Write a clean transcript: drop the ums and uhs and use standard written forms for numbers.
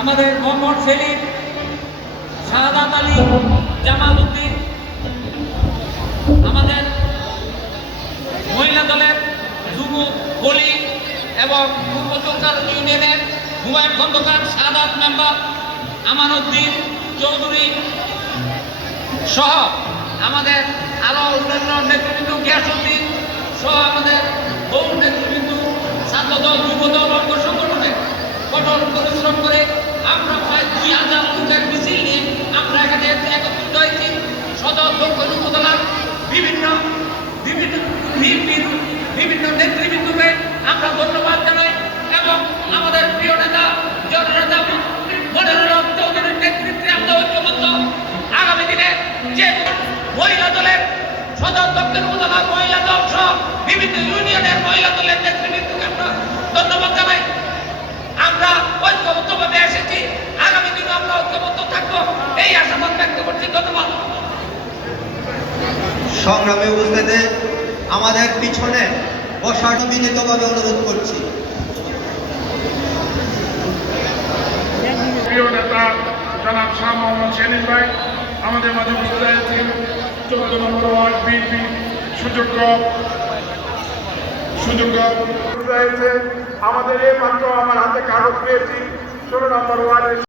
আমাদের মোহাম্মদ সেলিম, শাহাদাত আলী, জামাল উদ্দিন, আমাদের মহিলা দলের যুব কলি এবং পূর্ব চৌকার ইউনিয়নের হুমায়ুন খন্দকার শাহাদাত মেম্বার, আমানউদ্দিন চৌধুরী সহ আমাদের আরো অন্যান্য নেতৃবৃন্দ, গিয়াসউদ্দিন সহ আমাদের বহু নেতৃবৃন্দ, ছাত্রদল, যুবদল, অঙ্গ সংগঠনে কঠোর পরিশ্রম করে আমরা প্রায় 2000 লোকের মিছিল নিয়ে আমরা এখানে একত্রিত হয়েছি। সদর দক্ষিণ উপজেলার বিভিন্ন বিভিন্ন বিভিন্ন নেতৃবৃন্দকে আমরা ধন্যবাদ জানাই এবং আমাদের প্রিয় নেতা জননেতা মনিরুল হক চৌধুরীর নেতৃত্বে আমরা ঐক্যবদ্ধ। আগামী দিনে যে মহিলা দলের সদর দক্ষিণ উপজেলার মহিলা দল সহ বিভিন্ন ইউনিয়নের মহিলা দলের নেতৃবৃন্দকে আমরা ধন্যবাদ জানাই। আমরা ঐক্যবদ্ধভাবে এসেছি, আগামী দিনে আমরা ঐক্যবদ্ধ থাকবো এই আশাবাদ ব্যক্ত করছি। ধন্যবাদ। সংগ্রামী উপস্থিতি, আমাদের পিছনে বসার বিনীতভাবে অনুরোধ করছি। প্রিয় নেতা জনাব শাহ মোহাম্মদ সেলিম ভাই আমাদের মাঝে উপস্থিত হয়েছেন। 14 নম্বর ওয়ার্ড বিএনপি সুযোগ্য হয়েছে। আমাদের এই মাত্র আমার হাতে কাগজ পেয়েছি 16 নম্বর ওয়ার্ডের